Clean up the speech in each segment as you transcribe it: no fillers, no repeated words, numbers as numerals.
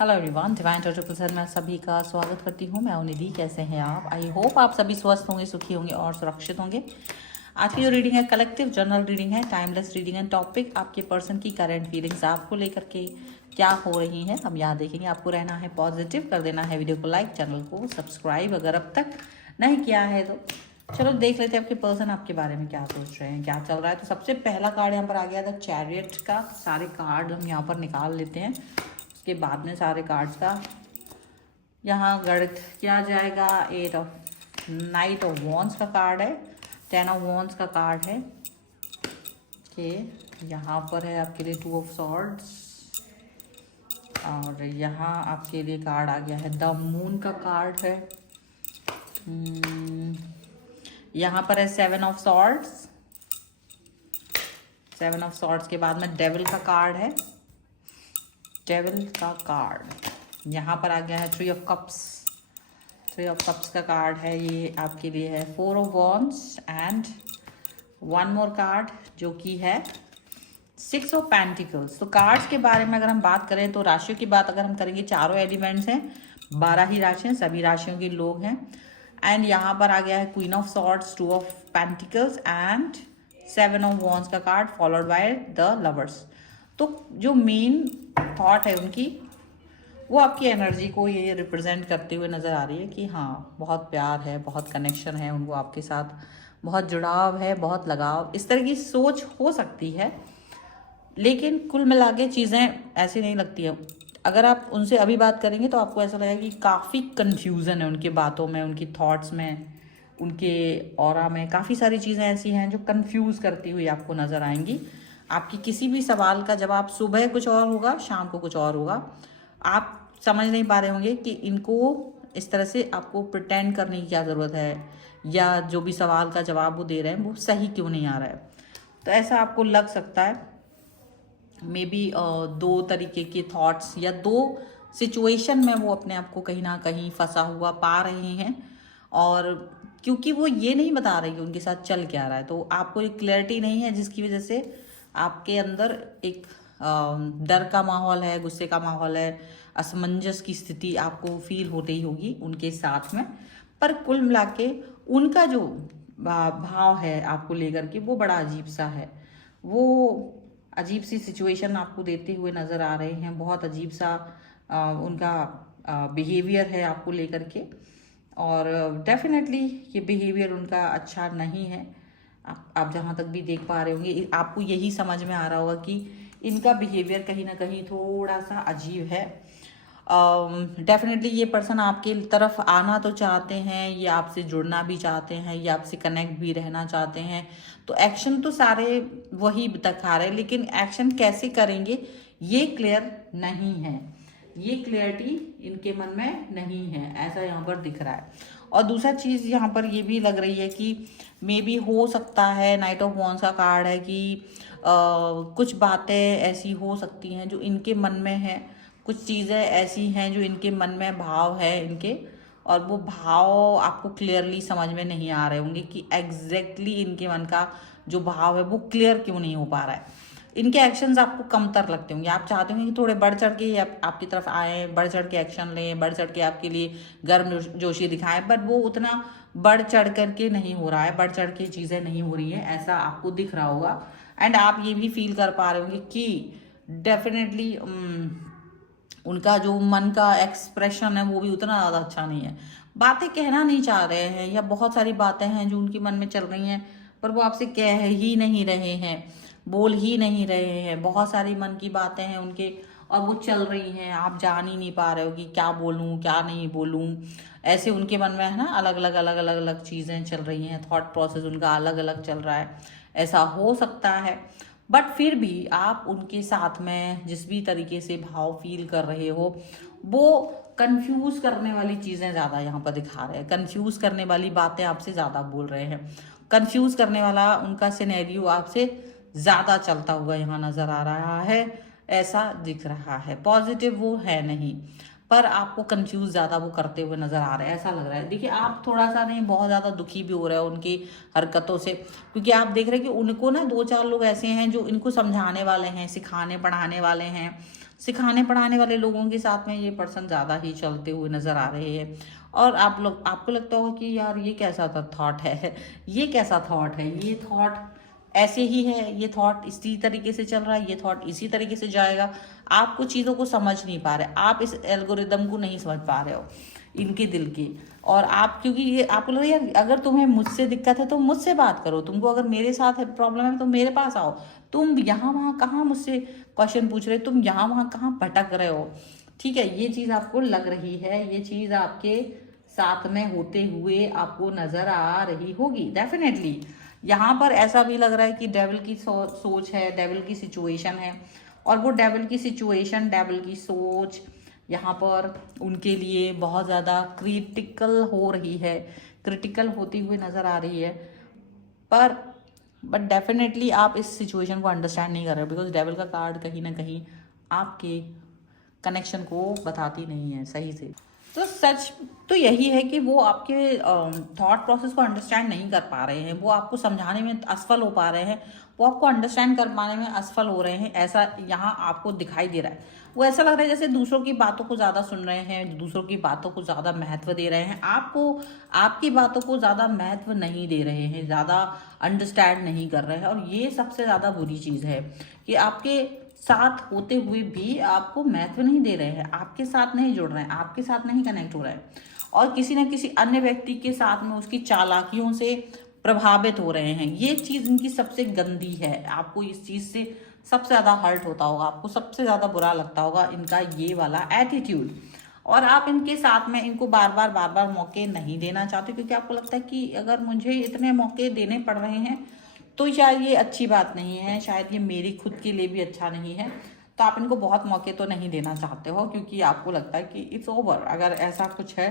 Hello everyone, divine total प्रसन्न में सभी का स्वागत करती हूँ। मैं निधि। कैसे हैं आप? आई होप आप सभी स्वस्थ होंगे, सुखी होंगे और सुरक्षित होंगे। आज की जो रीडिंग है कलेक्टिव जर्नल रीडिंग है, टाइमलेस रीडिंग है। टॉपिक आपके पर्सन की करंट फीलिंग्स आपको लेकर के क्या हो रही हैं हम यहाँ देखेंगे। आपको रहना है पॉजिटिव, कर देना है वीडियो को लाइक, चैनल को सब्सक्राइब अगर अब तक नहीं किया है तो। चलो देख लेते हैं आपके पर्सन आपके बारे में क्या सोच रहे हैं, क्या चल रहा है। तो सबसे पहला कार्ड यहाँ पर आ गया था चैरियट का। सारे कार्ड हम यहाँ पर निकाल लेते हैं, उसके बाद में सारे कार्ड्स का यहाँ गणित किया जाएगा। Eight of knight of wands का कार्ड है, 10 ऑफ वॉन्ड्स का कार्ड है कि यहाँ पर है आपके लिए 2 ऑफ सॉर्ड्स, और यहाँ आपके लिए कार्ड आ गया है द मून का कार्ड है। यहाँ पर है 7 ऑफ सॉर्ड्स। 7 ऑफ सॉर्ड्स के बाद में डेविल का कार्ड है, डेविल का कार्ड। यहाँ पर आ गया है 3 ऑफ कप्स। 3 ऑफ कप्स का कार्ड है, ये आपके लिए है 4 of wands and 1 more card जो कि है 6 ऑफ पेंटिकल्स। तो कार्ड्स के बारे में अगर हम बात करें तो राशियों की बात अगर हम करेंगे, चारों एलिमेंट्स हैं, 12 ही राशियाँ, सभी राशियों के लोग हैं। एंड यहाँ पर आ गया है queen of swords, 2 of pentacles and 7 of wands का card followed by the lovers. तो जो मेन थॉट है उनकी, वो आपकी एनर्जी को ये रिप्रेजेंट करते हुए नज़र आ रही है कि हाँ बहुत प्यार है, बहुत कनेक्शन है उनको आपके साथ, बहुत जुड़ाव है, बहुत लगाव। इस तरह की सोच हो सकती है, लेकिन कुल मिला के चीज़ें ऐसी नहीं लगती है। अगर आप उनसे अभी बात करेंगे तो आपको ऐसा लगेगा कि काफ़ी कन्फ्यूज़न है उनकी बातों में, उनकी थॉट्स में, उनके ऑरा में। काफ़ी सारी चीज़ें ऐसी हैं जो कन्फ्यूज़ करती हुई आपको नज़र आएंगी। आपकी किसी भी सवाल का जवाब सुबह कुछ और होगा, शाम को कुछ और होगा। आप समझ नहीं पा रहे होंगे कि इनको इस तरह से आपको प्रिटेंड करने की क्या ज़रूरत है, या जो भी सवाल का जवाब वो दे रहे हैं वो सही क्यों नहीं आ रहा है। तो ऐसा आपको लग सकता है। मे बी 2 तरीके के थॉट्स या 2 सिचुएशन में वो अपने आप को कहीं ना कहीं फंसा हुआ पा रहे हैं, और क्योंकि वो ये नहीं बता रहे कि उनके साथ चल क्या रहा है, तो आपको एक क्लैरिटी नहीं है, जिसकी वजह से आपके अंदर एक डर का माहौल है, गुस्से का माहौल है, असमंजस की स्थिति आपको फील होती ही होगी उनके साथ में। पर कुल मिला के उनका जो भाव है आपको लेकर के, वो बड़ा अजीब सा है। वो अजीब सी सिचुएशन आपको देते हुए नज़र आ रहे हैं। बहुत अजीब सा उनका बिहेवियर है आपको लेकर के, और डेफिनेटली ये बिहेवियर उनका अच्छा नहीं है। आप जहाँ तक भी देख पा रहे होंगे, आपको यही समझ में आ रहा होगा कि इनका बिहेवियर कहीं ना कहीं थोड़ा सा अजीब है। डेफिनेटली ये पर्सन आपके तरफ आना तो चाहते हैं, ये आपसे जुड़ना भी चाहते हैं, ये आपसे कनेक्ट भी रहना चाहते हैं। तो एक्शन तो सारे वही दिखा रहे हैं, लेकिन एक्शन कैसे करेंगे ये क्लियर नहीं है। ये क्लियरिटी इनके मन में नहीं है, ऐसा यहाँ पर दिख रहा है। और दूसरा चीज़ यहाँ पर ये भी लग रही है कि मे बी हो सकता है, नाइट ऑफ वॉन्ड्स का कार्ड है कि कुछ बातें ऐसी हो सकती हैं जो इनके मन में है, कुछ चीज़ें ऐसी हैं जो इनके मन में भाव है इनके, और वो भाव आपको क्लियरली समझ में नहीं आ रहे होंगे कि एग्जैक्टली इनके मन का जो भाव है वो क्लियर क्यों नहीं हो पा रहा है। इनके एक्शंस आपको कमतर लगते होंगे, आप चाहते होंगे कि थोड़े बढ़ चढ़ के आपकी तरफ आए, बढ़ चढ़ के एक्शन लें, बढ़ चढ़ के आपके लिए गर्म जोशी दिखाएं, बट वो उतना बढ़ चढ़ करके नहीं हो रहा है, बढ़ चढ़ के चीज़ें नहीं हो रही हैं, ऐसा आपको दिख रहा होगा। एंड आप ये भी फील कर पा रहे होंगे कि डेफिनेटली उनका जो मन का एक्सप्रेशन है वो भी उतना ज़्यादा अच्छा नहीं है। बातें कहना नहीं चाह रहे हैं, या बहुत सारी बातें हैं जो उनके मन में चल रही हैं, पर वो आपसे कह ही नहीं रहे हैं, बोल ही नहीं रहे हैं। बहुत सारी मन की बातें हैं उनके, और वो चल रही हैं, आप जान ही नहीं पा रहे हो कि क्या बोलूँ क्या नहीं बोलूँ। ऐसे उनके मन में है ना, अलग अलग अलग अलग अलग चीज़ें चल रही हैं, थॉट प्रोसेस उनका अलग अलग चल रहा है, ऐसा हो सकता है। बट फिर भी आप उनके साथ में जिस भी तरीके से भाव फील कर रहे हो, वो कंफ्यूज करने वाली चीज़ें ज़्यादा यहाँ पर दिखा रहे हैं, कंफ्यूज करने वाली बातें आपसे ज़्यादा बोल रहे हैं, कंफ्यूज करने वाला उनका सिनेरियो आपसे ज़्यादा चलता हुआ यहाँ नज़र आ रहा है, ऐसा दिख रहा है। पॉजिटिव वो है नहीं, पर आपको कंफ्यूज ज़्यादा वो करते हुए नज़र आ रहे हैं, ऐसा लग रहा है। देखिए आप थोड़ा सा नहीं, बहुत ज़्यादा दुखी भी हो रहे हो उनकी हरकतों से, क्योंकि आप देख रहे हैं कि उनको ना 2-4 लोग ऐसे हैं जो इनको समझाने वाले हैं, सिखाने पढ़ाने वाले हैं, सिखाने पढ़ाने वाले लोगों के साथ में ये पर्सन ज़्यादा ही चलते हुए नज़र आ रहे हैं। और आपको लगता होगा कि यार ये कैसा थॉट है, ये कैसा थॉट है, ये थॉट ऐसे ही है, ये थॉट इसी तरीके से चल रहा है, ये थॉट इसी तरीके से जाएगा। आप कुछ चीज़ों को समझ नहीं पा रहे, आप इस एल्गोरिदम को नहीं समझ पा रहे हो इनके दिल की। और आप, क्योंकि ये आपको लग रहा है यार अगर तुम्हें मुझसे दिक्कत है तो मुझसे बात करो, तुमको अगर मेरे साथ प्रॉब्लम है तो मेरे पास आओ, तुम यहाँ वहाँ कहाँ मुझसे क्वेश्चन पूछ रहे हो, तुम यहाँ वहाँ कहाँ भटक रहे हो। ठीक है, ये चीज़ आपको लग रही है, ये चीज़ आपके साथ में होते हुए आपको नजर आ रही होगी डेफिनेटली। यहाँ पर ऐसा भी लग रहा है कि डेविल की सोच है, डेविल की सिचुएशन है, और वो डेविल की सिचुएशन, डेविल की सोच यहाँ पर उनके लिए बहुत ज़्यादा क्रिटिकल हो रही है, क्रिटिकल होती हुई नज़र आ रही है। बट डेफिनेटली आप इस सिचुएशन को अंडरस्टैंड नहीं कर रहे हो, बिकॉज डेविल का कार्ड कहीं ना कहीं आपके कनेक्शन को बताती नहीं है सही से। तो सच तो यही है कि वो आपके थॉट प्रोसेस को अंडरस्टैंड नहीं कर पा रहे हैं, वो आपको समझाने में असफल हो पा रहे हैं, वो आपको अंडरस्टैंड कर पाने में असफल हो रहे हैं, ऐसा यहाँ आपको दिखाई दे रहा है। वो ऐसा लग रहा है जैसे दूसरों की बातों को ज़्यादा सुन रहे हैं, दूसरों की बातों को ज़्यादा महत्व दे रहे हैं, आपको आपकी बातों को ज़्यादा महत्व नहीं दे रहे हैं, ज़्यादा अंडरस्टैंड नहीं कर रहे हैं। और ये सबसे ज़्यादा बुरी चीज़ है कि आपके साथ होते हुए भी आपको महत्व नहीं दे रहे हैं, आपके साथ नहीं जुड़ रहे हैं, आपके साथ नहीं कनेक्ट हो रहे हैं, और किसी न किसी अन्य व्यक्ति के साथ में उसकी चालाकियों से प्रभावित हो रहे हैं। ये चीज़ इनकी सबसे गंदी है, आपको इस चीज़ से सबसे ज़्यादा हर्ट होता होगा, आपको सबसे ज़्यादा बुरा लगता होगा इनका ये वाला एटीट्यूड। और आप इनके साथ में इनको बार बार मौके नहीं देना चाहते, क्योंकि आपको लगता है कि अगर मुझे इतने मौके देने पड़ रहे हैं तो शायद ये अच्छी बात नहीं है, शायद ये मेरी खुद के लिए भी अच्छा नहीं है। तो आप इनको बहुत मौके तो नहीं देना चाहते हो, क्योंकि आपको लगता है कि इट्स ओवर, अगर ऐसा कुछ है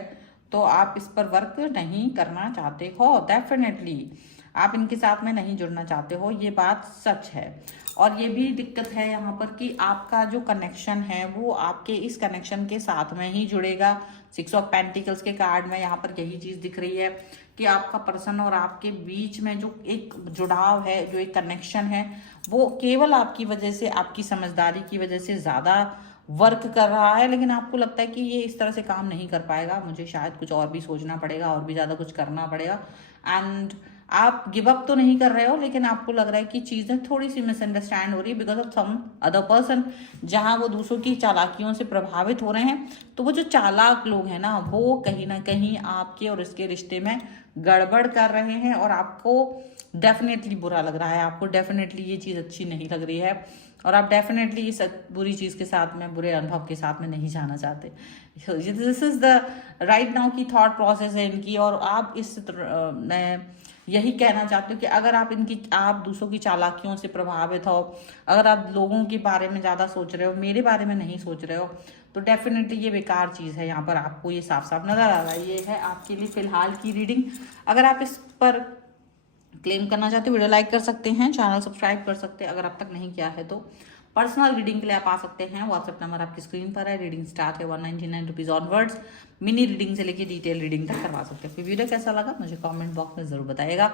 तो आप इस पर वर्क नहीं करना चाहते हो। डेफिनेटली आप इनके साथ में नहीं जुड़ना चाहते हो, ये बात सच है। और ये भी दिक्कत है यहाँ पर कि आपका जो कनेक्शन है वो आपके इस कनेक्शन के साथ में ही जुड़ेगा। 6 ऑफ पेंटिकल्स के कार्ड में यहाँ पर यही चीज़ दिख रही है कि आपका पर्सन और आपके बीच में जो एक जुड़ाव है, जो एक कनेक्शन है, वो केवल आपकी वजह से, आपकी समझदारी की वजह से ज़्यादा वर्क कर रहा है। लेकिन आपको लगता है कि ये इस तरह से काम नहीं कर पाएगा, मुझे शायद कुछ और भी सोचना पड़ेगा, और भी ज़्यादा कुछ करना पड़ेगा। एंड आप गिव अप तो नहीं कर रहे हो, लेकिन आपको लग रहा है कि चीज़ें थोड़ी सी मिसअंडरस्टैंड हो रही है because of some other person, जहाँ वो दूसरों की चालाकियों से प्रभावित हो रहे हैं। तो वो जो चालाक लोग हैं ना, वो कहीं ना कहीं आपके और इसके रिश्ते में गड़बड़ कर रहे हैं, और आपको डेफिनेटली बुरा लग रहा है, आपको डेफिनेटली ये चीज़ अच्छी नहीं लग रही है, और आप डेफिनेटली इस बुरी चीज़ के साथ में, बुरे अनुभव के साथ में नहीं जाना चाहते। This is the right now की थॉट प्रोसेस है इनकी। और आप मैं यही कहना चाहती हूँ कि अगर आप दूसरों की चालाकियों से प्रभावित हो, अगर आप लोगों के बारे में ज़्यादा सोच रहे हो, मेरे बारे में नहीं सोच रहे हो, तो डेफिनेटली ये बेकार चीज़ है। यहाँ पर आपको ये साफ साफ नजर आ रहा है। ये है आपके लिए फिलहाल की रीडिंग। अगर आप इस पर क्लेम करना चाहते हो, वीडियो लाइक कर सकते हैं, चैनल सब्सक्राइब कर सकते हैं अगर अब तक नहीं किया है तो। पर्सनल रीडिंग के लिए आप आ सकते हैं, व्हाट्सएप नंबर आपकी स्क्रीन पर है। रीडिंग स्टार्ट है 199 रुपीज़ ऑनवर्ड्स। मिनी रीडिंग से लेके डिटेल रीडिंग तक करवा सकते हैं। फिर वीडियो कैसा लगा मुझे कमेंट बॉक्स में जरूर बताइएगा।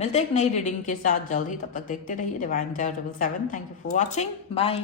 मिलते हैं एक नई रीडिंग के साथ जल्द ही, तब तक देखते रहिए divine 777। Thank you for watching, bye.